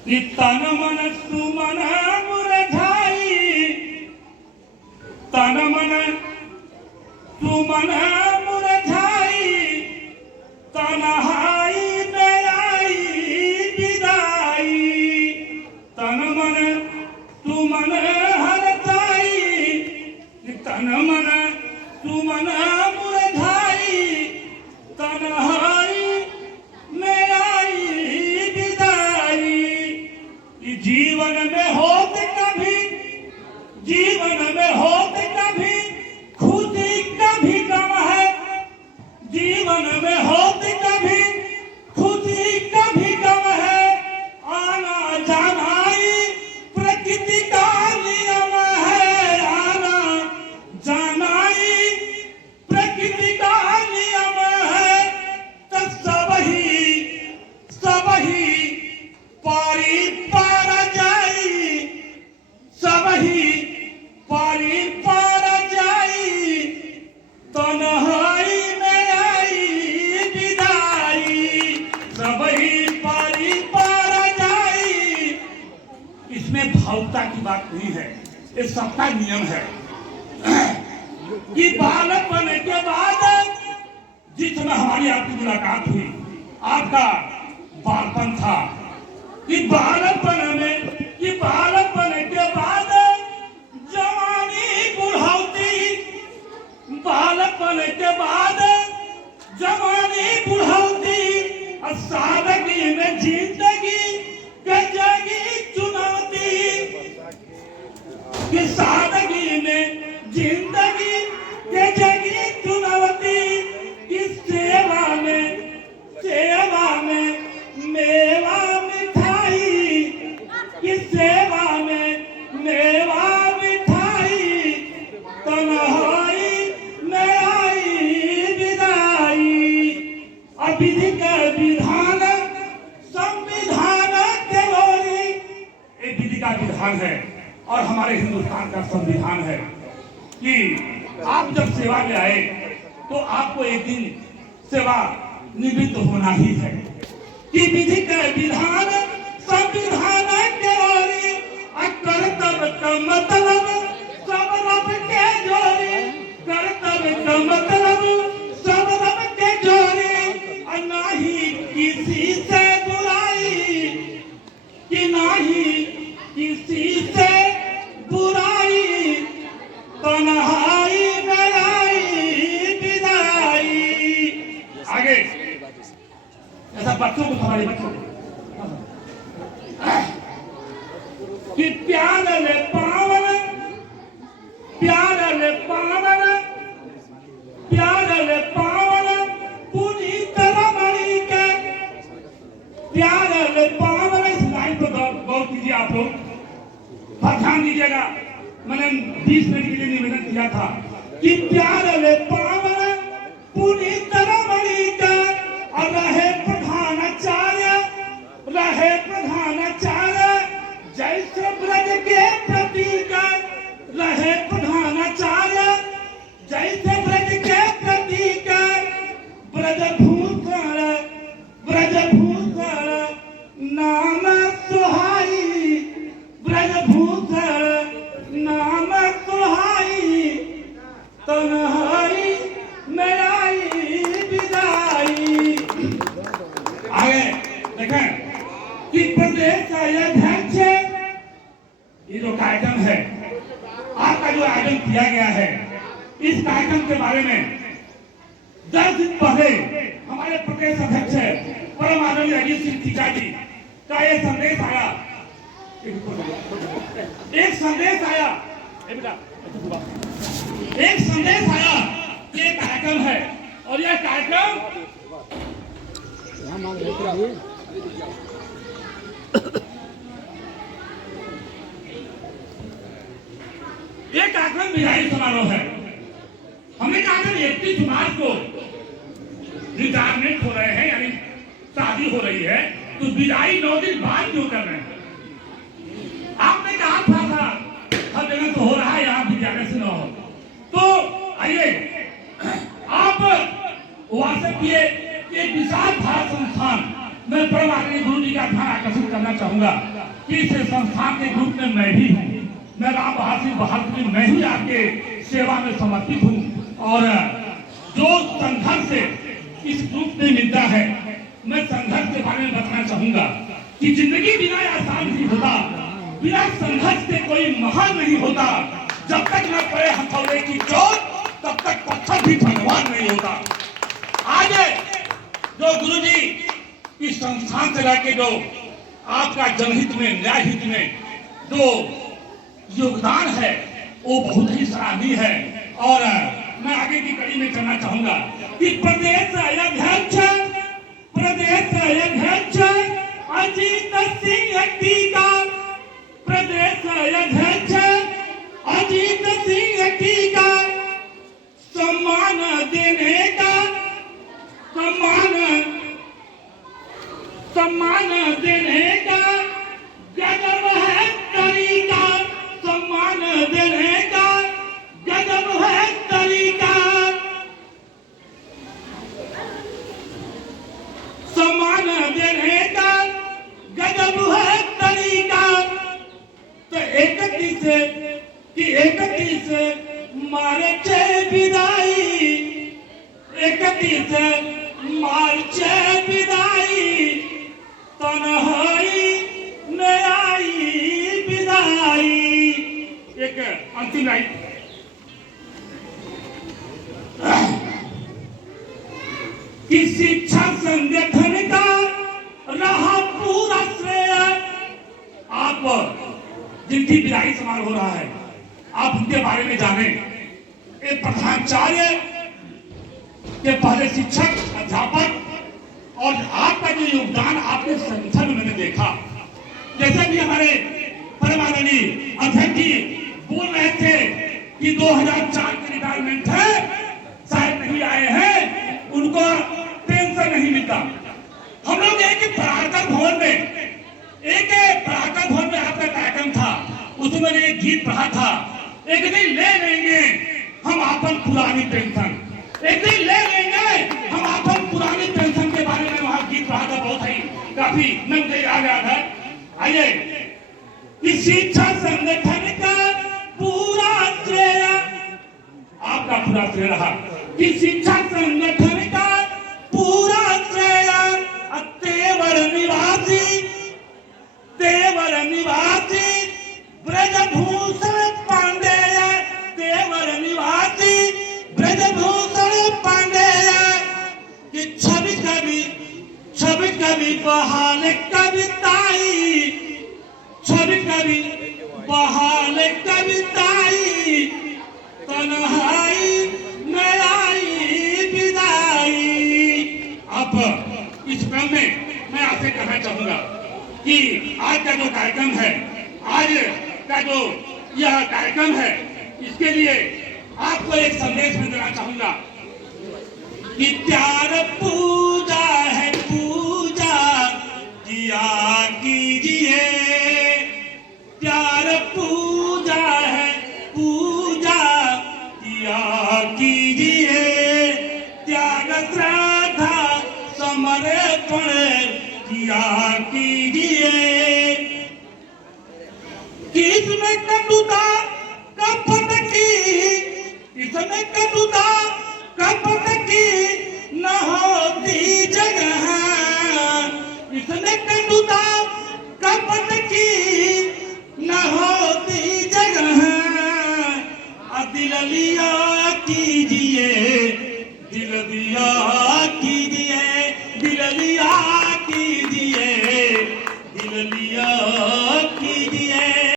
कि तन मन सुमन मुरझाई, तन मन सुमन मुरझाई, तन्हाई में आई विदाई, तन मन सुमन हरताई, तन मन सुमन मुरझाई, तन्हाई में आई विदाई। जीवन में होत कभी, जीवन में होत कभी खुशी कभी गम है, जीवन में होत कभी खुशी कभी गम है, आना जाना ही प्रकृति का नियम है, आना जाना ही प्रकृति का नियम है। तो सब ही पारी पार जाई, सब ही पारी पार जाई, तन्हाई में आई विदाई, सब ही पारी पार जाई। इसमें भावुकता की बात नहीं है, ये सबका नियम है कि बालकपन के बाद जिस समय हमारी आपकी मुलाकात हुई, आपका बालपन था, कि बालकपन में, कि बालकपन के बाद जवानी बुढ़ाती, बालकपन के बाद जवानी बुढ़ाती, और सादगी में जिंदगी गजगी चुनौती, कि सादगी में जिंदगी गजगी चुनौती, कि सेवा में, सेवा में मेवा मिठाई, कि सेवा में मेवा मिठाई, तन्हाई में आई विदाई। और विधि का विधान संविधान के ओरी, ये विधि का विधान है और हमारे हिंदुस्तान का संविधान है कि आप जब सेवा में आए तो आपको एक दिन सेवा निवृत्त होना ही है, कि विधि का विधान संविधान के ओरी, कर्तव्य का मतलब सब रब के जोरी, कर्तव्य का मतलब सब रब के जोरी, और नाही किसी से बुराई, कि नाही किसी से बुराई, तन्हाई में आई विदाई। आगे ऐसा बच्चों को, हमारे बच्चों को कि प्यार ले पावन, प्यार ले पावन, प्यार ले पावन पुनीत रमणी के, प्यार ले पावन। इस लाइन पर गौर कीजिए आप लोग, ध्यान दीजिएगा। मैंने 20 मिनट के लिए निवेदन किया था कि प्यार ले पावन पुनीत रमणी के, और रहे प्रधानाचार्य, रहे प्रधानाचार्य जैसे ब्रज के प्रतीक, रहे प्रधानाचार्य जैसे ब्रज के प्रतीक, ब्रजभूषण, ब्रजभूषण नाम सुहाई, ब्रजभूषण नाम सुहाई, तन्हाई में आई विदाई। आगे देखें कि प्रदेश अध्यक्ष, ये जो कार्यक्रम है, आपका जो आयोजन किया गया है, इस कार्यक्रम के बारे में 10 दिन पहले हमारे प्रदेश अध्यक्ष परम आदरणीय अजीत सिंह टीका जी का ये संदेश आया, एक संदेश आया, एक संदेश आया, ये कार्यक्रम है और यह कार्यक्रम ये कार्यक्रम विदाई समारोह है। हमने कहा 31 मार्च को रिटायरमेंट हो रहे हैं, यानी शादी हो रही है, तो विदाई 9 दिन बाद क्यों कर रहे हैं? आपने कहा था हर जगह तो हो रहा है, यहाँ विद्यालय से न हो, तो आइए आप वास्तव किए एक विशाल भारत संस्थान में परम आदरणीय गुरु जी का ध्यान आकर्षित करना चाहूंगा। चाहूंगा कि इस संस्थान के ग्रुप में मैं भी हूँ, मैं राम बहादुर मैं ही आपके सेवा में समर्पित हूँ। और जो संघर्ष इस ग्रुप में मिलता है, मैं संघर्ष के बारे में बताना चाहूंगा कि जिंदगी बिना आसान नहीं होता, बिना संघर्ष के कोई महान नहीं होता। जब तक न पड़े हथौड़े की चोट, तब तक पत्थर भी भगवान नहीं होता। आज जो गुरुजी इस संस्थान से लाके जो आपका जनहित में, न्याय हित में जो योगदान है, वो बहुत ही सराहनीय है। और मैं आगे की कड़ी में करना चाहूंगा कि प्रदेश अध्यक्ष अजीत सिंह टीका, प्रदेश अध्यक्ष अजीत सिंह टीका सम्मान देने का, सम्मान देने का गजब है तरीका, सम्मान देने का गजब है तरीका, सम्मान देने का गजब है तरीका। तो 31 मार्च विदाई, 31 मार्च विदाई, तन्हाई में आई विदाई। एक अंतिम लाइन, कि शिक्षा संगठन का रहा पूरा श्रेय। आप जिनकी विदाई समारोह हो रहा है, आप उनके बारे में जाने। एक प्रधानाचार्य के पहले शिक्षक, अध्यापक, और आपका जो योगदान आपके संगठन में मैंने देखा, जैसे कि हमारे परमानंदी अध्यक्ष जी बोल रहे थे कि 2004 के रिटायरमेंट है, शायद नहीं आए हैं, उनको पेंशन नहीं मिलता। हम लोग एक पराक्रम भवन में आपका कार्यक्रम था, उसमें एक गीत पढ़ा था, एक दिन ले लेंगे हम अपन पुरानी पेंशन, एक दिन ले लेंगे हम अपन पुरानी पेंशन के बारे में वहां गीत पढ़ा था। बहुत ही काफी मुझे याद है। आइए, इस शिक्षा संगठन का पूरा श्रेय, आपका पूरा श्रेय रहा कि शिक्षा संगठन का पूरा श्रेय तेवर निवासी ब्रजभूषण पांडेय, तेवर निवासी ब्रजभूषण पांडेय, कि छवि कवि बहाल कविताई, छवि कवि बहाल कविताई, तन्हाई में आई विदाई। अब इस क्रम में मैं आपसे कहना चाहूंगा कि आज का जो कार्यक्रम है, आज का जो यह कार्यक्रम है, इसके लिए आपको एक संदेश में देना चाहूंगा कि प्यार पूजा है, पूजा किया कीजिए, प्यार पूजा है, पूजा किया कीजिए, त्याग श्रद्धा समर्पण किया कीजिए, कि इसमें कटुता कपट की, इसमें कटुता कपट की न होती जगह, इसमें कटुता कपट की न होती जगह। दिल लिया कीजिए, दिल दिया कीजिए, दिल लिया